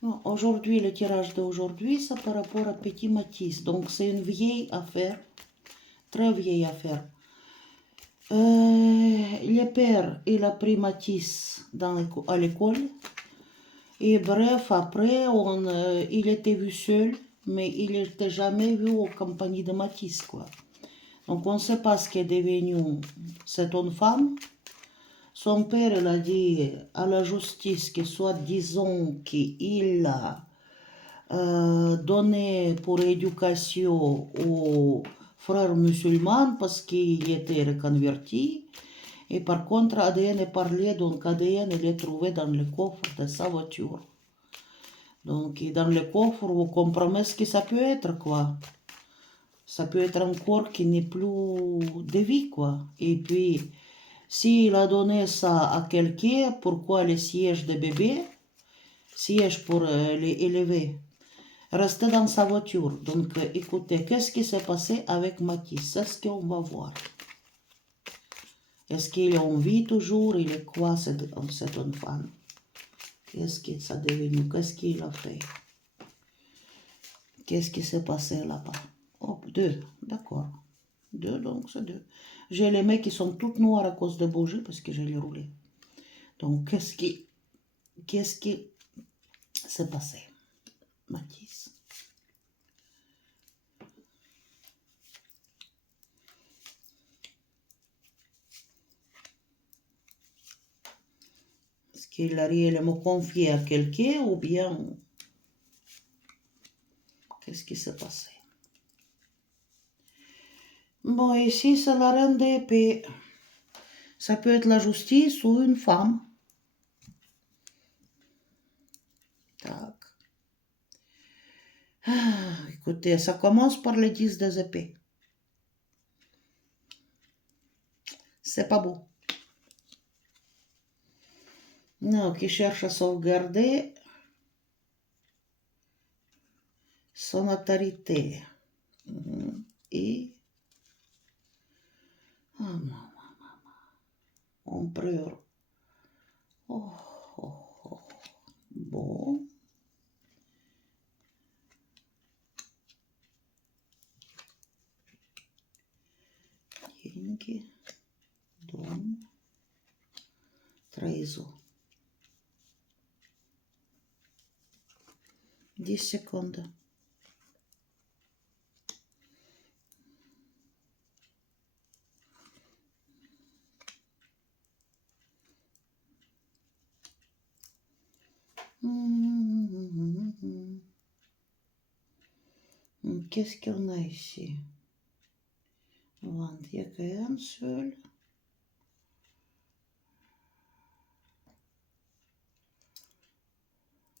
Non, aujourd'hui, le tirage d'aujourd'hui, c'est par rapport à Petit Matisse. Donc, c'est une vieille affaire, très vieille affaire. Le père, il a pris Matisse à l'école. Et bref, après, il était vu seul, mais il n'était jamais vu en compagnie de Matisse, quoi. Donc, on ne sait pas ce qu'est devenu cette femme. Son père, il a dit à la justice que soit disant qu'il a donné pour éducation aux frères musulmans parce qu'il était reconverti. Et par contre, ADN est parlé, donc ADN, il est trouvé dans le coffre de sa voiture. Donc, dans le coffre, vous comprenez ce que ça peut être, quoi. Ça peut être un corps qui n'est plus de vie, quoi. Et puis, s'il a donné ça à quelqu'un, pourquoi les sièges de bébé, sièges pour les élever, rester dans sa voiture. Donc, écoutez, qu'est-ce qui s'est passé avec Matisse? C'est ce qu'on va voir. Est-ce qu'il est en vie toujours? Il est quoi, cette enfant? Qu'est-ce que ça est devenu? Qu'est-ce qu'il a fait? Qu'est-ce qui s'est passé là-bas? Oh, 2, d'accord. 2, donc c'est 2. J'ai les mains qui sont toutes noires à cause de bougies parce que je les roulé. Donc, qu'est-ce qui s'est passé? Matisse. Est-ce qu'il a réellement confié à quelqu'un ou bien qu'est-ce qui s'est passé? Bon, ici, c'est la reine d'épée. Ça peut être la justice ou une femme. Tac. Écoutez, ça commence par le 10 des épées. C'est pas beau. Non, qui cherche à sauvegarder son autorité. Et... Oh non, empereur. Oh, oh, oh. Bon. Деньги. Дом. Trésor. 10 secondes. Qu'est-ce qu'on a ici? Vente, il n'y a qu'un seul.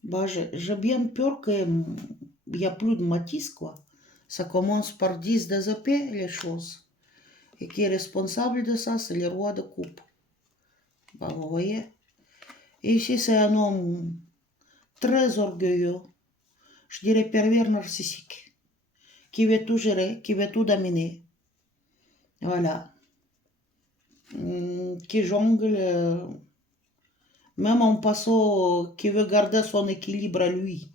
Bah, j'ai bien peur qu'il n'y a plus de Matisse, quoi. Ça commence par 10 des épées, les choses. Et qui est responsable de ça, c'est le roi de coupe. Bah, vous voyez? Et ici, c'est un homme très orgueilleux, je dirais pervers narcissique, qui veut tout gérer, qui veut tout dominer. Voilà. Qui jongle, même en passant, qui veut garder son équilibre à lui.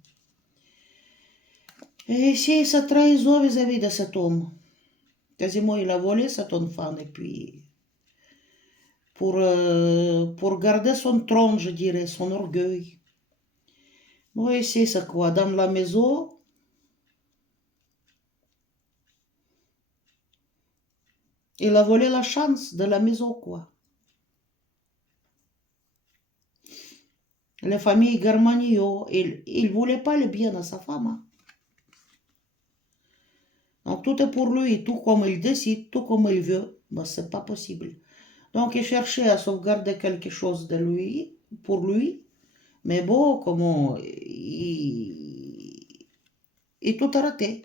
Et ici, sa trahison vis-à-vis de cet homme. Quasiment, il a volé cette enfant, et puis, pour garder son trône, je dirais, son orgueil. Bon, ici, c'est quoi? Dans la maison, il a volé la chance de la maison, quoi. La famille Garmanio, il voulait pas le bien à sa femme. Hein. Donc tout est pour lui, tout comme il décide, tout comme il veut. Ben, c'est pas possible. Donc il cherchait à sauvegarder quelque chose de lui, pour lui. Mais bon, comment il tout a raté.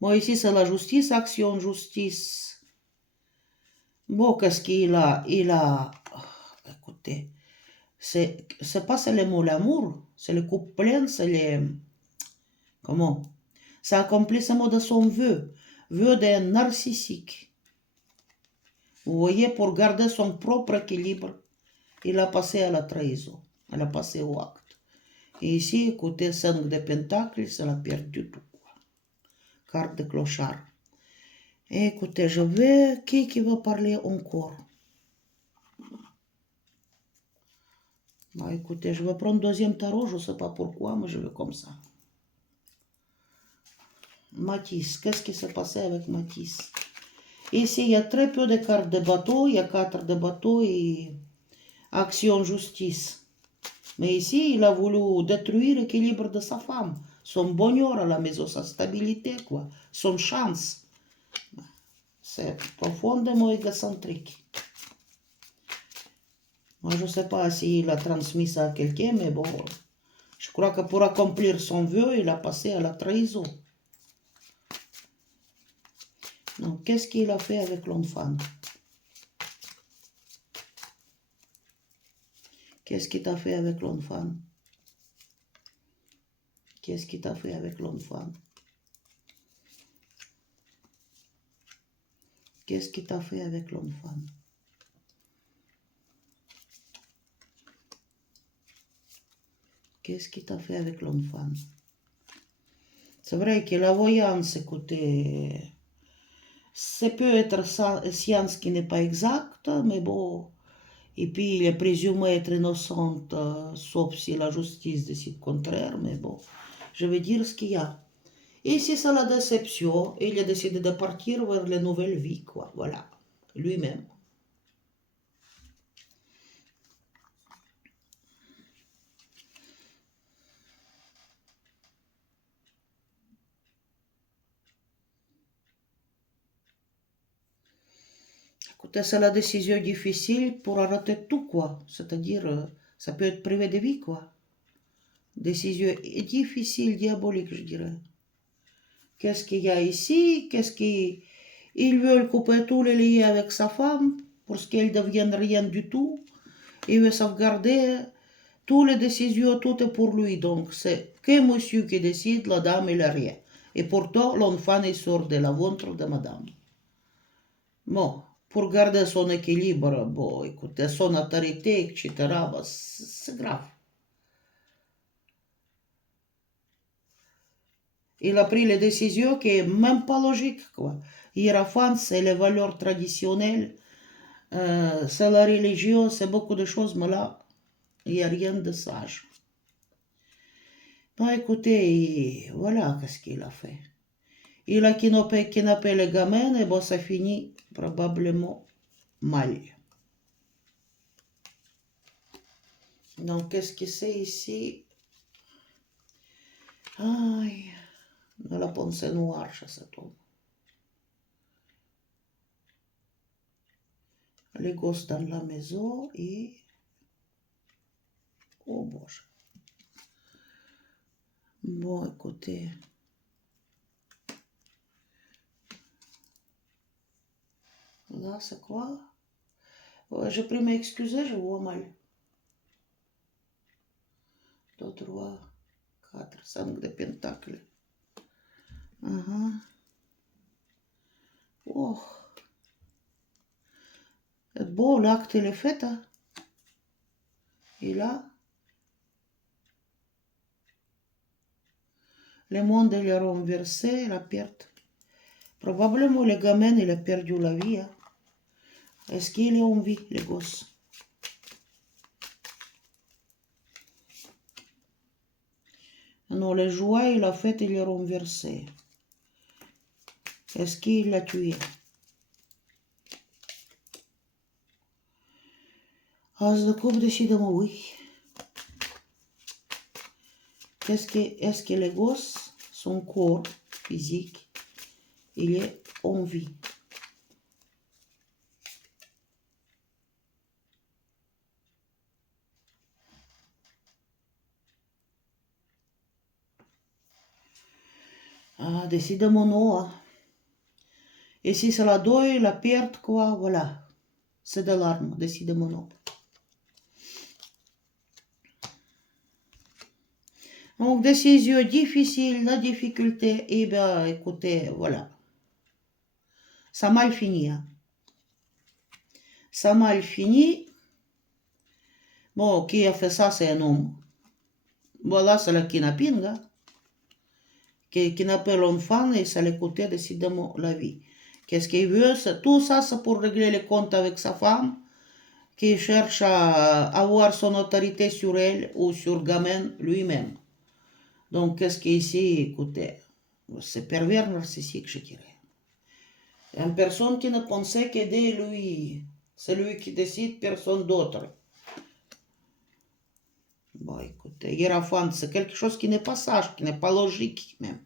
Bon, ici c'est la justice, action, justice. Bon, qu'est-ce qu'il a? Écoutez, c'est pas seulement l'amour, c'est le couple plein, c'est les... Comment? C'est accomplissement de son vœu d'un narcissique. Vous voyez, pour garder son propre équilibre, il a passé à la trahison. Elle a passé au acte. Et ici, écoutez, 5 de Pentacles, c'est la perte du tout. Carte de clochard. Et écoutez, je vais... Qui va parler encore? Bah, écoutez, je vais prendre deuxième tarot, je ne sais pas pourquoi, mais je vais comme ça. Matisse, qu'est-ce qui s'est passé avec Matisse? Ici, il y a très peu de cartes de bateau, il y a 4 de bateau et action justice. Mais ici, il a voulu détruire l'équilibre de sa femme, son bonheur à la maison, sa stabilité, quoi, son chance. C'est profondément égocentrique. Moi, je ne sais pas s'il a transmis ça à quelqu'un, mais bon, je crois que pour accomplir son vœu, il a passé à la trahison. Donc, qu'est-ce qu'il a fait avec l'enfant? Qu'est-ce qu'il t'a fait avec l'enfant? Qu'est-ce qu'il t'a fait avec l'enfant? Qu'est-ce qu'il t'a fait avec l'enfant? Qu'est-ce qu'il t'a fait avec l'enfant? C'est vrai que la voyance, écoutez, ça peut être science qui n'est pas exacte, mais bon. Et puis, il est présumé être innocent, sauf si la justice décide contraire, mais bon, je vais dire ce qu'il y a. Et si c'est la déception, il a décidé de partir vers la nouvelle vie, quoi, voilà, lui-même. Écoutez, c'est la décision difficile pour arrêter tout, quoi. C'est-à-dire, ça peut être privé de vie, quoi. Décision difficile, diabolique, je dirais. Qu'est-ce qu'il y a ici? Ils veulent couper tous les liens avec sa femme pour qu'elle ne devienne rien du tout. Il veut sauvegarder toutes les décisions, tout est pour lui. Donc, c'est que monsieur qui décide, la dame, il n'a rien. Et pourtant, l'enfant, il sort de la ventre de madame. Bon, pour garder son équilibre, bon, écoutez, son autorité, etc., bah, c'est grave. Il a pris les décisions qui n'est même pas logique, quoi. Hiérophante, c'est les valeurs traditionnelles, c'est la religion, c'est beaucoup de choses, mais là, il n'y a rien de sage. Bon, écoutez, voilà qu'est-ce qu'il a fait. Il a kidnappé les gamins et bon, ça finit probablement mal. Donc, qu'est-ce que c'est ici? Aïe, de la pensée noire chez cet homme. Les gosses dans la maison et... Oh, Boże. Bon, écoutez... Là, c'est quoi? Ouais, je prie m'excuser, je vois mal. 2, 3, 4, 5 de pentacles. Oh. Bon, l'acte, il est fait, hein? Et là, le monde, il est renversé, la perte. Probablement, le gamin, il a perdu la vie, hein? Est-ce qu'il est en vie, les gosses? Non, le joie, il a fait, il est renversé. Est-ce qu'il l'a tué? As de coupe, décidément, oui. Est-ce que les gosses, son corps physique, il est en vie? Ah, décidément non, hein. Et si c'est la deuil, la perte, quoi, voilà. C'est de larmes, décidément non. Donc, décision difficile, la difficulté, et bien, écoutez, voilà. Ça a mal fini, hein. Ça a mal fini. Bon, qui a fait ça, c'est un homme. Voilà, c'est le kidnapping, hein, qui kidnappe l'enfant et ça lui coûte décidément la vie. Qu'est-ce qu'il veut? Tout ça, c'est pour régler les comptes avec sa femme, qui cherche à avoir son autorité sur elle ou sur Gamen lui-même. Donc, qu'est-ce qu'ici, écoutez, c'est pervers narcissique, je dirais. Une personne qui ne pensait qu'aider lui, c'est lui qui décide, personne d'autre. Bon, écoutez, Hiérophant, c'est quelque chose qui n'est pas sage, qui n'est pas logique même.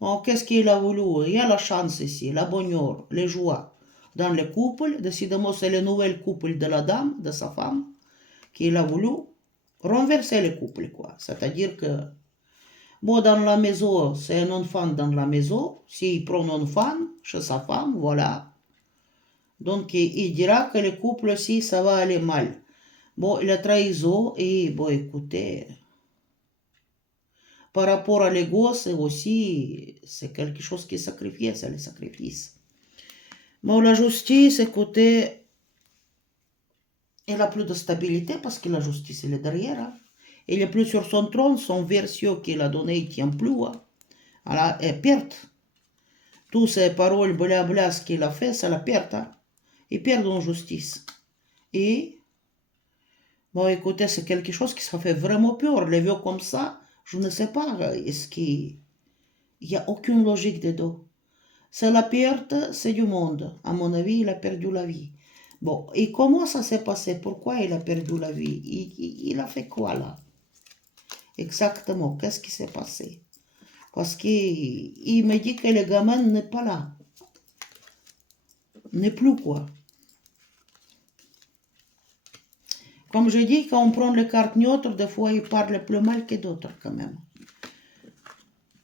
Bon, qu'est-ce qu'il a voulu? Il y a la chance ici, la bonheur, les joies dans le couple. Décidément, c'est le nouvel couple de la dame, de sa femme, qu'il a voulu renverser le couple, quoi. C'est-à-dire que, bon, dans la maison, c'est un enfant dans la maison. S'il prend un enfant chez sa femme, voilà. Donc, il dira que le couple aussi, ça va aller mal. Bon, la trahison, et bon, écoutez, par rapport à l'ego, c'est aussi, c'est quelque chose qui est sacrifié, c'est le sacrifice. Bon, la justice, écoutez, elle a plus de stabilité parce que la justice, elle est derrière. Hein. Il n'est plus sur son trône, son version qu'il a donné, il ne tient plus. Hein. Alors, elle perd. Toutes ces paroles blabla, ce qu'il a fait, c'est la perte. Hein. Il perd en justice. Et, bon, écoutez, c'est quelque chose qui ça fait vraiment peur. Les vieux comme ça, je ne sais pas, est-ce qu'il n'y a aucune logique dedans. C'est la perte, c'est du monde. À mon avis, il a perdu la vie. Bon, et comment ça s'est passé? Pourquoi il a perdu la vie? Il a fait quoi là? Exactement, qu'est-ce qui s'est passé? Parce qu'il me dit que le gamin n'est pas là. N'est plus quoi. Comme je dis, quand on prend les cartes neutres, des fois il parle plus mal que d'autres quand même.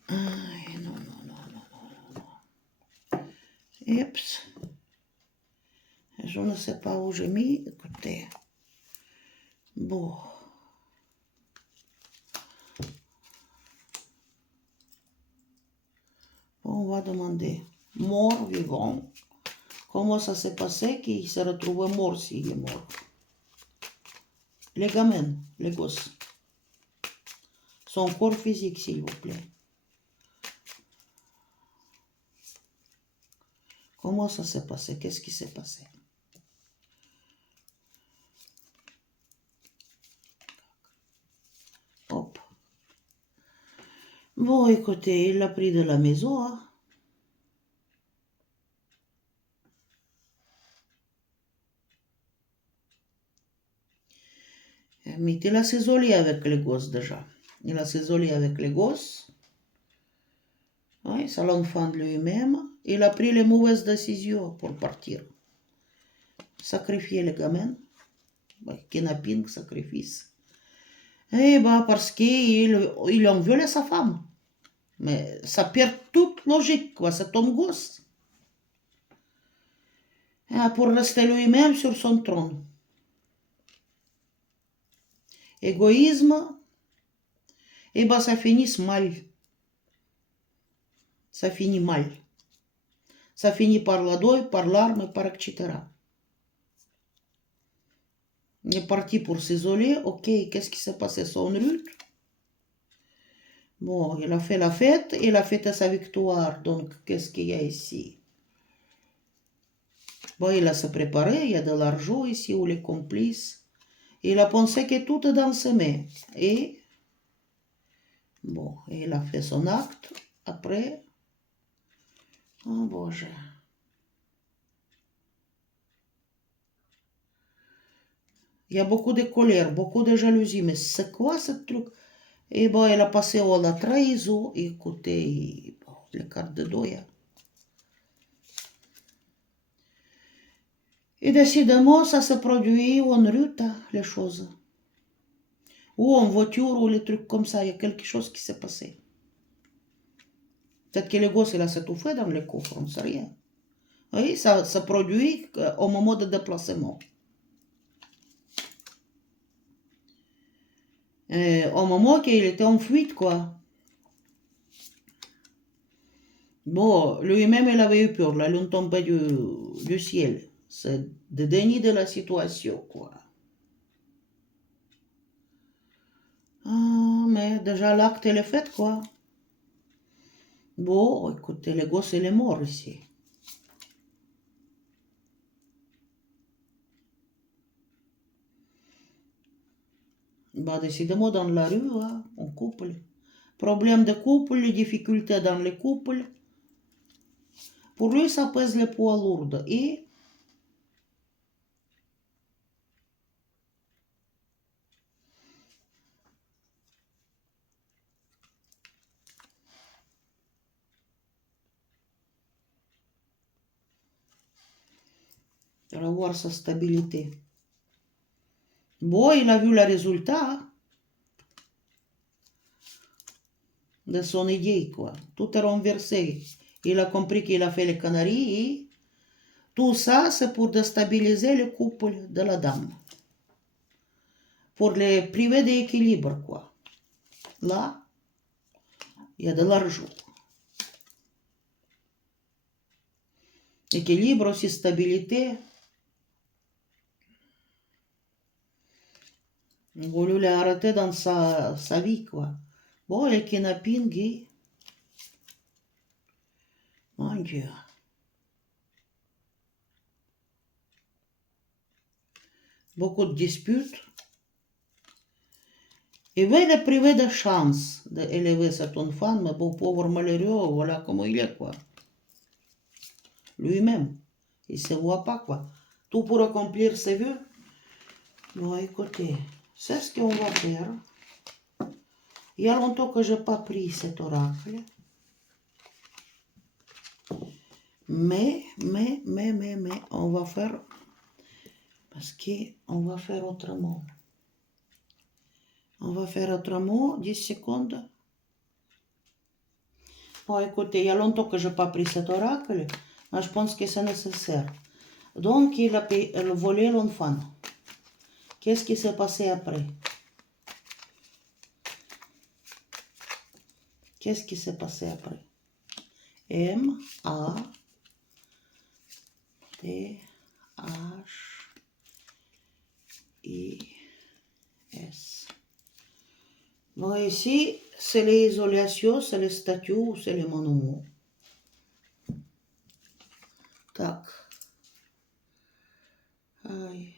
Ay, non, non, non, non, non, non. Eps. Je ne sais pas où j'ai mis. Écoutez. Bon. On va demander. Mort, vivant. Comment ça s'est passé qu'il s'est retrouvé mort s'il est mort? Les gamins, les gosses. Son corps physique, s'il vous plaît. Comment ça s'est passé? Qu'est-ce qui s'est passé? Hop. Bon, écoutez, il l'a pris de la maison. Hein. Mais il a s'isolé avec les gosses déjà. Il a s'isolé avec les gosses. Oui, c'est l'enfant lui-même. Il a pris les mauvaises décisions pour partir. Sacrifier les gamins. Kidnapping, sacrifice. Eh ben, parce qu'il en veut sa femme. Mais ça perd toute logique, quoi. C'est ton gosse. Pour rester lui-même sur son trône. Égoïsme, et ben ça finit mal. Ça finit mal. Ça finit par la deuil, par l'arme, par etc. Il est parti pour s'isoler. Ok, qu'est-ce qui s'est passé? Son rute. Bon, il a fait la fête, il a fêté sa victoire. Donc, qu'est-ce qu'il y a ici? Bon, il a se préparé, il y a de l'argent ici, ou les complices. Il a pensé que tout est dans ses mains. Et, bon, il a fait son acte. Après, oh Bože. Il y a beaucoup de colère, beaucoup de jalousie. Mais c'est quoi ce truc? Et bon, il a passé à la trahison. Écoutez, bon, les cartes de Doya. Et décidément, ça se produit en route, les choses. Ou en voiture, ou les trucs comme ça. Il y a quelque chose qui s'est passé. Peut-être que le gosse, il a s'étouffé dans le coffre, on ne sait rien. Oui, ça se produit au moment de déplacement. Au moment qu'il était en fuite, quoi. Bon, lui-même, il avait eu peur. La lune tombait du ciel. C'est le déni de la situation, quoi. mais déjà l'acte, il est fait, quoi. Bon, écoutez, le gosse, il est mort ici. Bah, décidément, dans la rue, hein, en couple. Problème de couple, les difficultés dans le couple. Pour lui, ça pèse le poids lourd. Et revoir sa stabilité. Bon, il a vu le résultat de son idée, quoi. Tout est renversé. Il a compris qu'il a fait les conneries et tout ça, c'est pour déstabiliser le couple de la dame. Pour les priver d'équilibre, quoi. Là, il y a de l'argent. Équilibre aussi, stabilité. On voulait l'arrêter dans sa vie, quoi. Bon, les kidnappings, et... Mon Dieu. Beaucoup de disputes. Il veut le priver de chance d'élever cette enfant, mais bon, pauvre malheureux, voilà comment il est, quoi. Lui-même, il se voit pas, quoi. Tout pour accomplir ses vœux. Bon, écoutez, c'est ce qu'on va faire. Il y a longtemps que je n'ai pas pris cet oracle. Mais, on va faire, parce qu'on va faire autrement. On va faire autrement, 10 secondes. Bon, écoutez, il y a longtemps que je n'ai pas pris cet oracle, mais je pense que c'est nécessaire. Donc, il a volé l'enfant. Qu'est-ce qui s'est passé après? Qu'est-ce qui s'est passé après? M-A-T-H-I-S. Bon, ici, c'est l'isolation, c'est les statues, c'est les monuments. Tac. Aïe.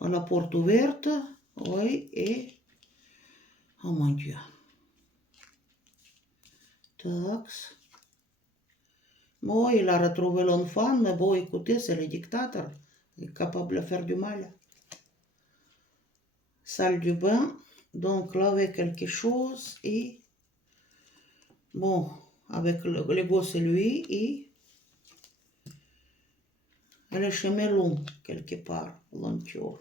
La porte ouverte, oui, et... Oh mon Dieu. Tac. Bon, il a retrouvé l'enfant, mais bon, écoutez, c'est le dictateur. Il est capable de faire du mal. Salle du bain. Donc, laver quelque chose et... Bon, avec le gosse et lui, et... Le chemin long, quelque part, lenteur.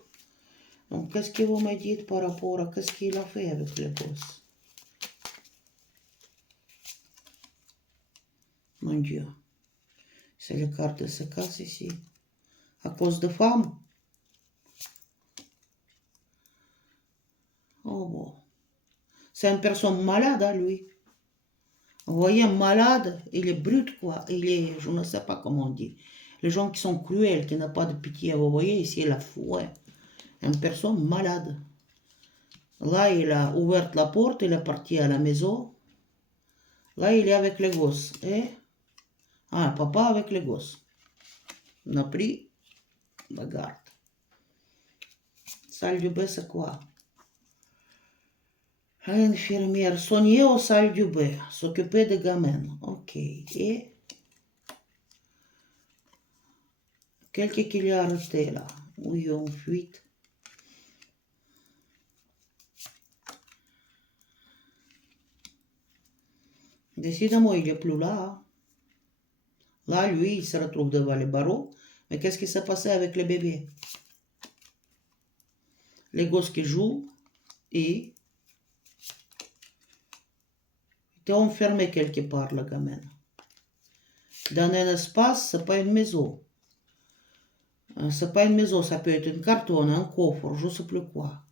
Donc, qu'est-ce que vous me dites par rapport à qu'est-ce qu'il a fait avec le gosse? Mon Dieu. C'est le carte de se casse ici. À cause de femmes. Oh bon. C'est une personne malade, hein, lui. Vous voyez, un malade, il est brut, quoi. Il est, je ne sais pas comment on dit. Les gens qui sont cruels, qui n'ont pas de pitié, vous voyez, ici, il a fouet. Une personne malade. Là, il a ouvert la porte, il est parti à la maison. Là, il est avec les gosses. Et... Ah, papa avec les gosses. On a pris la garde. Salle de bain, c'est quoi? Infirmière, soigner aux salles du bain, s'occuper des gamins. Ok. Et quelqu'un qui l'a arrêté là. Oui, en fuite. Décidément, il n'est plus là. Hein. Là, lui, il se retrouve devant les barreaux. Mais qu'est-ce qui s'est passé avec les bébés? Les gosses qui jouent et... Il était enfermé quelque part, le gamin. Dans un espace, c'est pas une maison. C'est pas une maison, ça peut être une carton, un coffre, je ne sais plus quoi.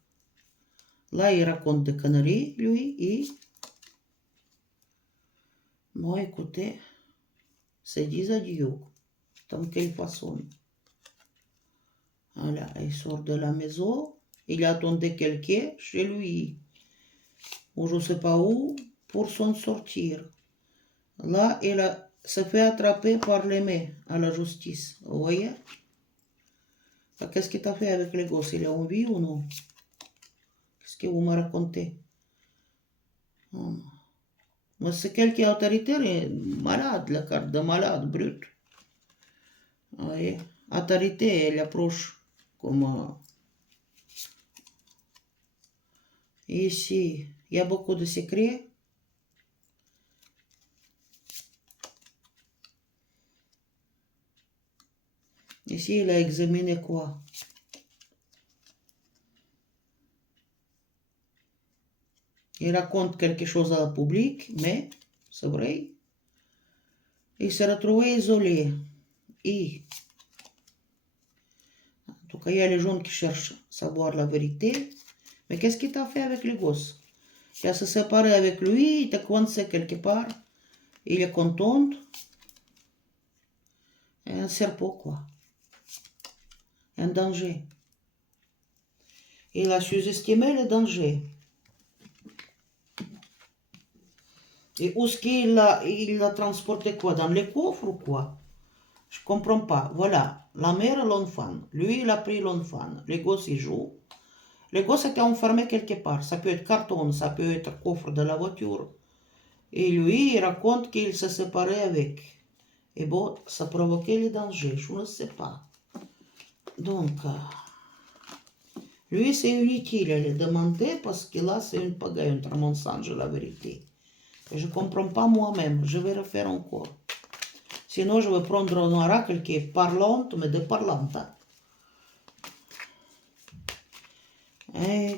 Là, il raconte des conneries, lui, et... Bon, écoutez, c'est des adieux. Dans quelle façon? Voilà, il sort de la maison, il attendait quelqu'un chez lui. ou je sais pas où, pour s'en sortir. Là, se fait attraper par les mains à la justice. Vous voyez? Qu'est-ce qu'il a fait avec les gosses? Il est en vie ou non? Qu'est-ce que vous me racontez? Mais c'est quelqu'un autoritaire et malade, la carte de malade, brut. Vous voyez? Autorité, elle approche comme... Ici, il y a beaucoup de secrets. Ici, il a examiné quoi? Il raconte quelque chose à la public, mais c'est vrai. Il s'est retrouvé isolé. Et, en tout cas, il y a les gens qui cherchent à savoir la vérité. Mais qu'est-ce qu'il t'a fait avec les gosses? Il a se séparé avec lui, il t'a coincé quelque part. Il est content. Un serpent, quoi. Un danger. Il a sous-estimé le danger. Et où est-ce qu'il l'a transporté quoi? Dans les coffres ou quoi? Je comprends pas. Voilà, la mère et l'enfant. Lui, il a pris l'enfant. Les gosses, ils jouent. Les gosses étaient enfermés quelque part. Ça peut être carton, ça peut être coffre de la voiture. Et lui, il raconte qu'il s'est séparé avec. Et bon, ça provoquait les dangers. Je ne sais pas. Donc, lui, c'est inutile de le demander parce que là, c'est une pagaille entre mensonge et la vérité. Et je ne comprends pas moi-même. Je vais refaire encore. Sinon, je vais prendre un oracle qui est parlante, mais de parlante.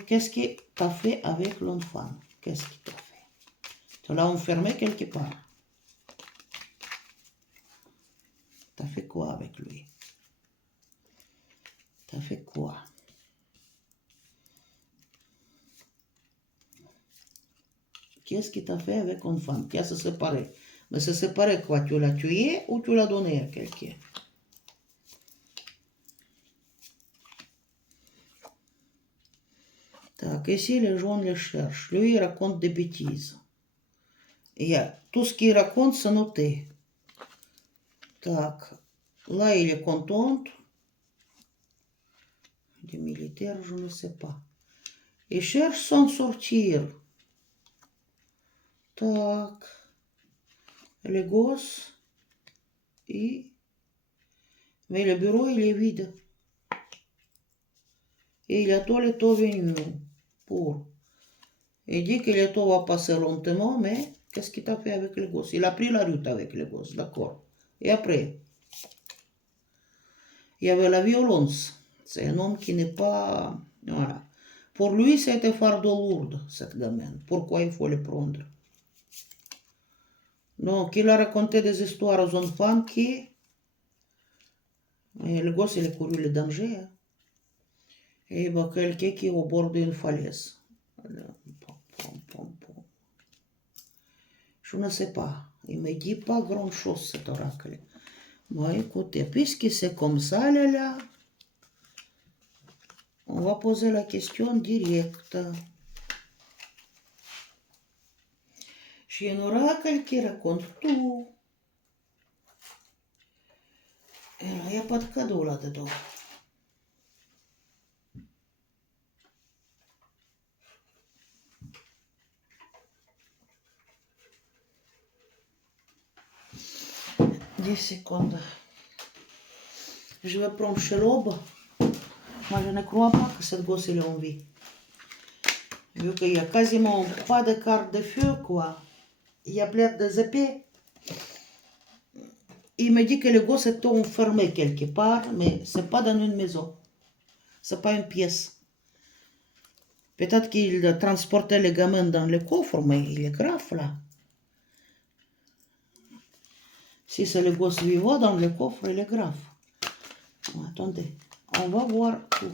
Qu'est-ce que tu as fait avec l'enfant? Qu'est-ce que tu as fait? Tu l'as enfermé quelque part. Tu as fait quoi avec lui? Tu as fait quoi? Qu'est-ce que tu as fait avec l'enfant? Tu as se séparé. Mais se séparer quoi? Tu l'as tué ou tu l'as donné à quelqu'un? Так, ici, les gens les cherchent. Lui, il raconte des bêtises. Et tout ce qu'il raconte, c'est noté. Так, là, il est content. Des militaires, je ne sais pas. Il cherche s'en sortir. Так, les gosses. Et... Mais le bureau, il est vide. Et il attend le temps venu pour... Il dit que le temps va passer lentement, mais qu'est-ce qu'il a fait avec les gosses? Il a pris la route avec les gosses, d'accord. Et après, il y avait la violence. C'est un homme qui n'est pas... Voilà. Pour lui, c'était fardeau lourd, cette gamine. Pourquoi il faut le prendre? Donc, il a raconté des histoires aux enfants qui... Et le gosse, il a couru le danger. Hein. Et il y a quelqu'un qui est au bord d'une falaise. Je ne sais pas. Il ne me dit pas grand-chose, cet oracle. Bon, écoutez, puisque c'est comme ça, là, on va poser la question directe. J'ai un oracle qui raconte tout. Et là, il n'y a pas de cadeau là-dedans. Dix secondes. Je vais prendre chez l'aube. Moi, je ne crois pas que cette gosse, elle est en vie. Vu qu'il n'y a quasiment pas de carte de feu, quoi. Il y a plein de épées. Il me dit que le gosse est enfermé quelque part, mais c'est pas dans une maison. C'est pas une pièce. Peut-être qu'il transportait les gamins dans le coffre, mais il est grave là. Si c'est le gosse vivant dans le coffre, il est grave. Bon, attendez, on va voir tout.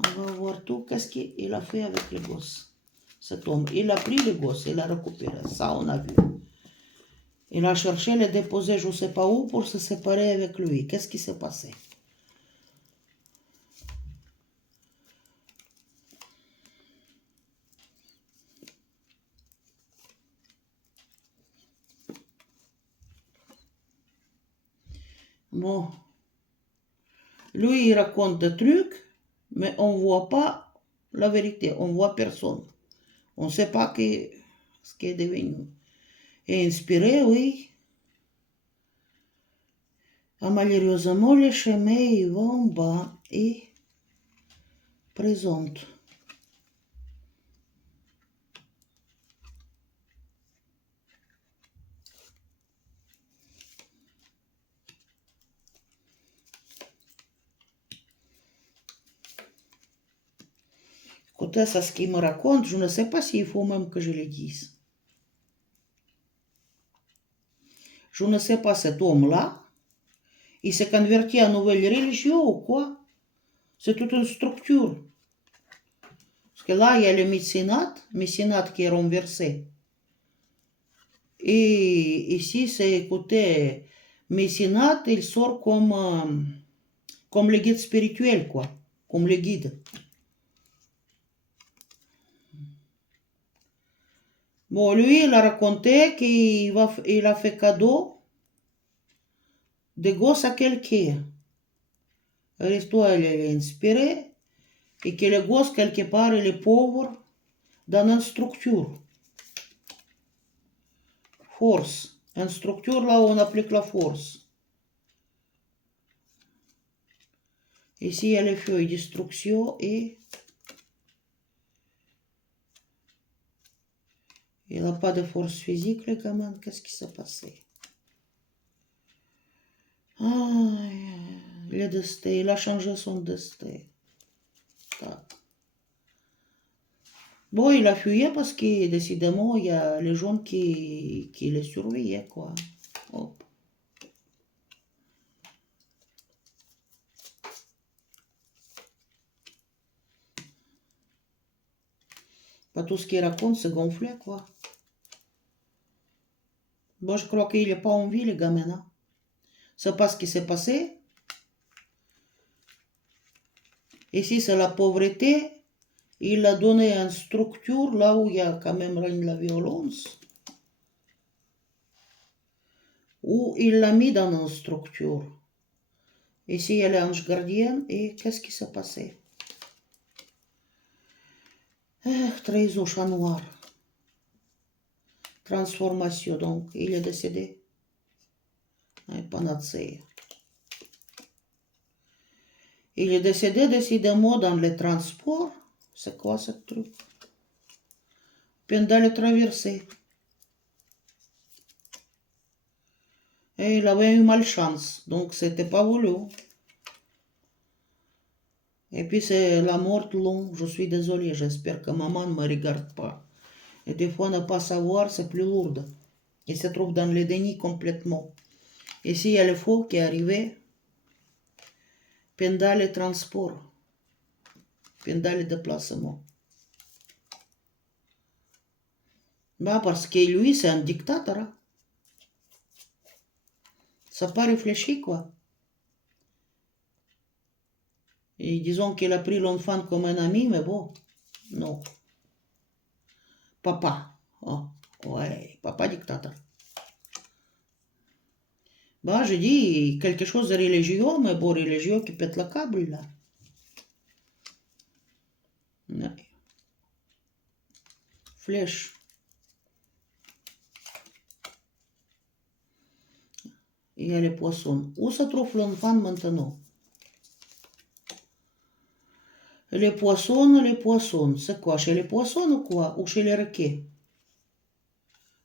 On va voir tout. Qu'est-ce qu'il a fait avec le gosse? Cet homme, il a pris le gosse, il l'a récupéré. Ça, on a vu. Il a cherché le déposer je ne sais pas où pour se séparer avec lui. Qu'est-ce qui s'est passé? Bon. Lui, il raconte des trucs, mais on ne voit pas la vérité. On ne voit personne. On ne sait pas ce qui est devenu. Et inspiré, oui. Ah, malheureusement, les chemins ils vont bas et présentent. Écoutez, ça, ce qu'il me raconte, je ne sais pas s'il faut même que je le dise. Je ne sais pas, cet homme-là, il s'est converti à une nouvelle religion ou quoi? C'est toute une structure. Parce que là, il y a le mécénat qui est renversé. Et ici, c'est, écoutez, mécénat, il sort comme le guide spirituel, quoi. Comme le guide. Bon, lui, il a raconté qu'il a fait cadeau de gosses à quelqu'un. L'histoire, elle est inspirée. Et que le gosse, quelque part, il est pauvre dans une structure. Force. Une structure là où on applique la force. Ici, il y a les feuilles d'instruction et il n'a pas de force physique, le gamin. Qu'est-ce qui s'est passé? Ah, le destin, il a changé son destin. Bon, il a fui parce que, décidément, il y a les gens qui les surveillaient, quoi. Hop. Pas tout ce qu'il raconte, c'est gonflé, quoi. Bon, je crois qu'il n'est pas en vie, le gamin, hein. C'est pas ce qui s'est passé. Ici, c'est la pauvreté. Il a donné une structure là où il y a quand même la violence. Où il l'a mis dans une structure. Ici, il y a l'ange gardien. Et qu'est-ce qui s'est passé? Trésor chat noir. Transformation, donc. Il est décédé. Panacée. Il est décédé décidément dans les transports. C'est quoi ce truc? Pendant les traversées. Et il avait eu malchance, donc c'était pas voulu. Et puis c'est la mort longue, je suis désolée, j'espère que maman ne me regarde pas. Et des fois, ne pas savoir, c'est plus lourd. Il se trouve dans le déni complètement. Ici, il y a le faux qui est arrivé pendant les transports, pendant les déplacements. Bah, parce que lui, c'est un dictateur. Hein. Ça n'a pas réfléchi, quoi. Et disons qu'il a pris l'enfant comme un ami, mais bon, non. Papa. Oh, ouais, papa dictateur. Bah, je dis quelque chose de religieux, mais bon, religieux qui pète la câble, là. Ouais. Flèche. Il y a les poissons. Où se trouve l'enfant maintenant? Les poissons. C'est quoi? Chez les poissons ou quoi? Ou chez les requins?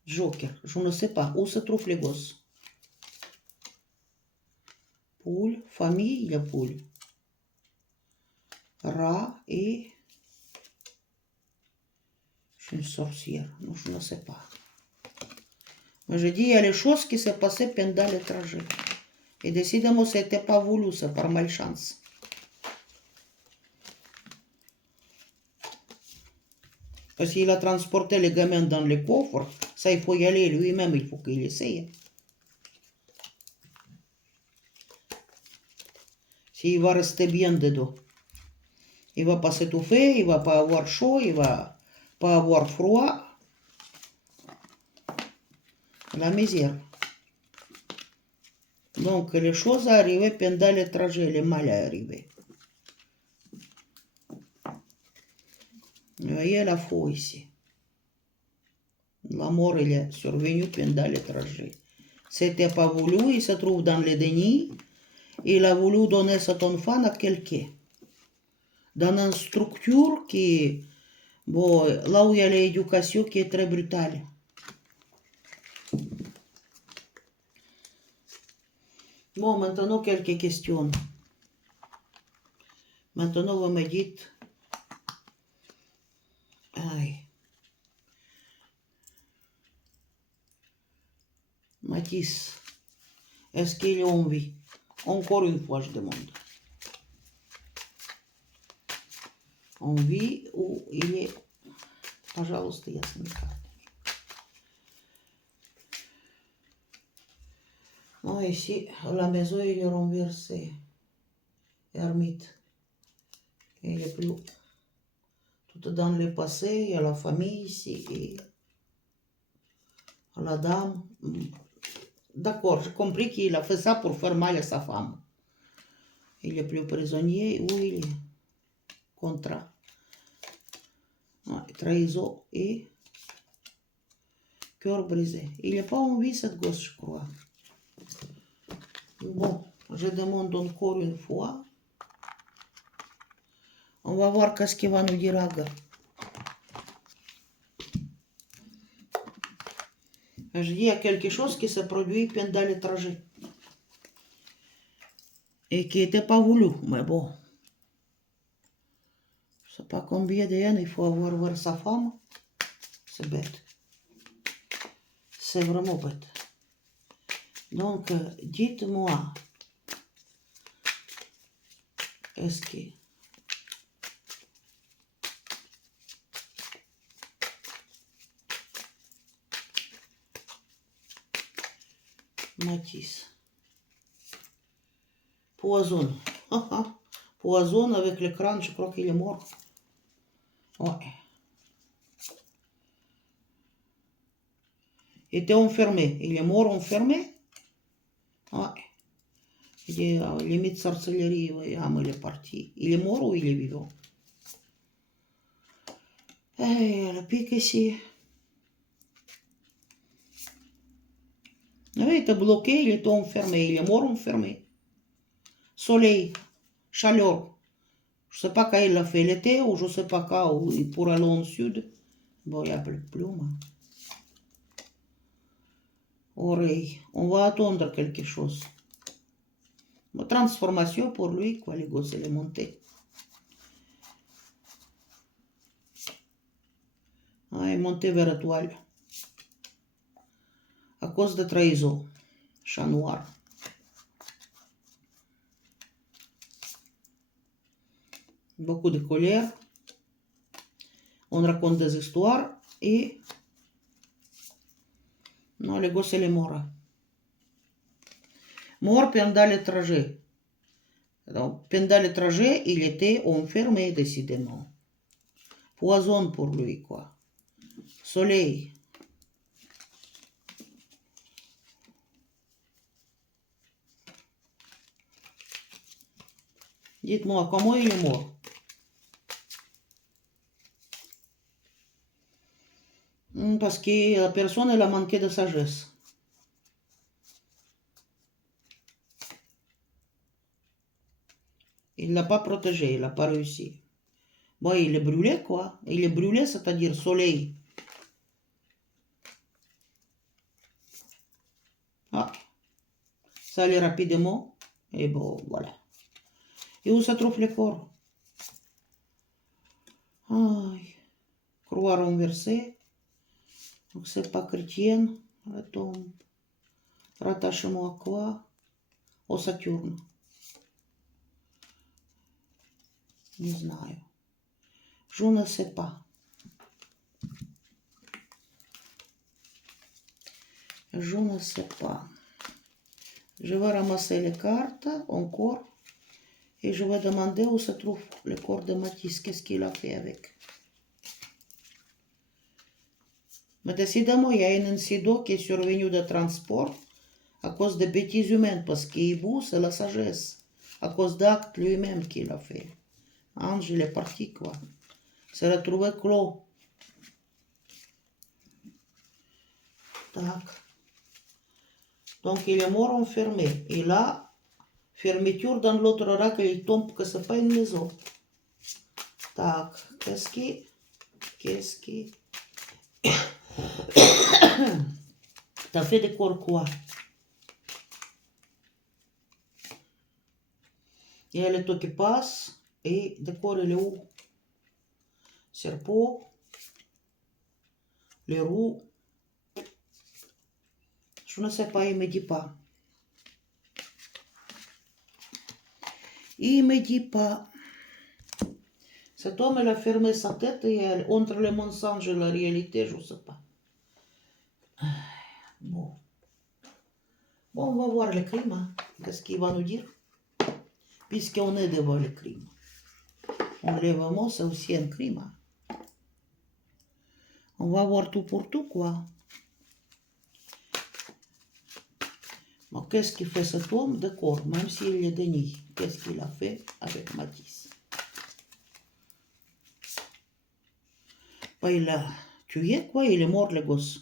Joker. Je ne sais pas. Où se trouvent les gosses? Poule. Famille, la poule. Rat et... Je suis une sorcière. Non, je ne sais pas. Mais je dis, il y a les choses qui se passaient pendant le trajet. Et décidément, ce n'était pas voulu, c'est par malchance. Parce qu'il a transporté les gamins dans les coffres, ça il faut y aller lui-même, il faut qu'il essaye. S'il va rester bien dedans. Il va pas s'étouffer, il va pas avoir chaud, il va pas avoir froid. La misère. Donc, les choses arrivent pendant le trajet, le mal est arrivé. Vous voyez la faux ici. La mort, il est survenu pendant le trajet. C'était pas voulu, il se trouve dans le déni. Il a voulu donner cet enfant à quelqu'un. Dans une structure qui, bon, là où il y a l'éducation qui est très brutale. Bon, maintenant, quelques questions. Maintenant, vous me dites... Aïe. Matisse, est-ce qu'il est en vie? Encore une fois, je demande. En vie ou il est... Пожалуйста, ясными картами. Bon, ici, la maison, il est renversée. Ermite. Il est plus... Tout dans le passé, il y a la famille ici et la dame. D'accord, j'ai compris qu'il a fait ça pour faire mal à sa femme. Il est plus prisonnier ou il est contrat. Trahison et cœur brisé. Il n'est pas en vie, cette gosse, je crois. Bon, je demande encore une fois. On va voir qu'est-ce qu'il va nous dire Aga. Je dis, il y a quelque chose qui se produit pendant le trajet. Et qui n'était pas voulu, mais bon. Je ne sais pas combien d'années il faut avoir vers sa femme. C'est bête. C'est vraiment bête. Donc, dites-moi, est-ce que... Matisse. Poison. Poison avec le crâne, je crois qu'il est mort. Ouais. Il était enfermé. Il est mort enfermé. Ouais. Il est limite sorcellerie. Ouais, il est parti. Il est mort ou il est vivant? Eh, la pique ici. Oui, il était bloqué, il était enfermé. Il est mort enfermé. Soleil, chaleur. Je sais pas quand il l'a fait l'été ou je sais pas quand ou pour aller au sud. Bon, il n'y a plus de plume. Oreille. On va attendre quelque chose. Une transformation pour lui, quoi, les gosses, il est monté. Ah, il est monté vers la toile. À cause de trahison. Chat noir. Beaucoup de colère. On raconte des histoires et... Non, le gosse, il est mort. Mort pendant le trajet. Donc, pendant le trajet, il était enfermé, décidément. Poison pour lui, quoi. Soleil. Dites-moi, comment il est mort? Parce que la personne, elle a manqué de sagesse. Il ne l'a pas protégé, il n'a pas réussi. Bon, il est brûlé, quoi. Il est brûlé, c'est-à-dire soleil. Ah, ça allait rapidement. Et bon, voilà. Et où se trouve le corps? Aïe. Croix renversée. Donc, c'est pas chrétienne. La tombe. Rattachement à quoi? Au Saturne. Не знаю. Je ne sais pas. Je ne sais pas. Je vais ramasser les cartes encore et je vais demander où se trouve le corps de Matisse. Qu'est-ce qu'il a fait avec? Mais décidément, il y a un incident qui est survenu de transport à cause des bêtises humaines, parce qu'il vous, c'est la sagesse. À cause d'actes lui-même qu'il a fait. Ange, il est parti, quoi. S'est retrouvé clos. Tac. Donc, il est mort enfermé. Et là, fermeture dans l'autre oracle, il tombe que c'est pas une maison. Tac. Qu'est-ce qui... T'as fait des corps quoi? Il y a le temps qui passe. Et le corps, il est où? Serpent. Les roues. Je ne sais pas, il me dit pas. Il me dit pas. Cet homme, il a fermé sa tête et entre le mensonge et la réalité, je ne sais pas. Bon. Bon, on va voir le crime. Hein. Qu'est-ce qu'il va nous dire? Puisqu'on est devant le crime. Enlèvement, c'est aussi un crime. Hein. On va voir tout pour tout, quoi. Bon, qu'est-ce qu'il fait cet homme? D'accord, même s'il le dénie. Qu'est-ce qu'il a fait avec Matisse? Bah, il a tué, quoi. Il est mort, le gosse.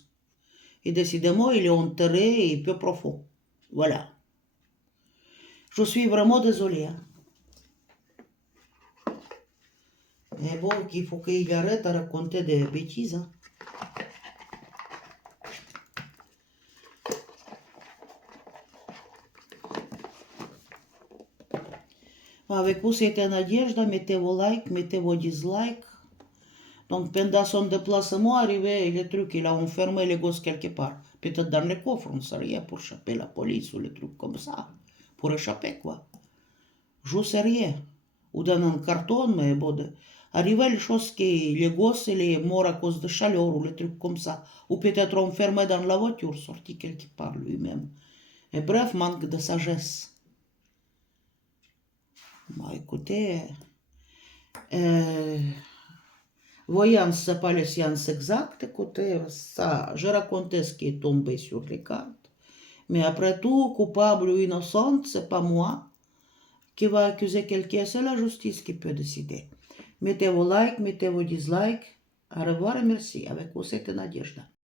Et décidément, il est enterré et peu profond. Voilà. Je suis vraiment désolée. Hein. Mais bon, il faut qu'il arrête à raconter des bêtises. Hein. Avec vous, c'était Nadежda. Mettez vos likes, mettez vos dislikes. Donc, pendant son déplacement, arrivé le truc, il a enfermé les gosses quelque part. Peut-être dans le coffre, on ne sait rien, pour échapper la police ou les trucs comme ça. Pour échapper, quoi. Je ne sais rien. Ou dans un carton, mais bon. Arrivé les choses que les gosses, il est mort à cause de chaleur ou les trucs comme ça. Ou peut-être enfermé dans la voiture, sorti quelque part lui-même. Et bref, manque de sagesse. Bah, écoutez, voyance, c'est pas les sciences exactes. Écoutez, ça, j'ai raconté ce qui est tombé sur les cartes. Mais après tout, coupable ou innocente, c'est pas moi qui va accuser quelqu'un, c'est la justice qui peut décider. Mettez vos likes, mettez vos dislikes. Au revoir et merci. Avec vous, c'était Nadежда.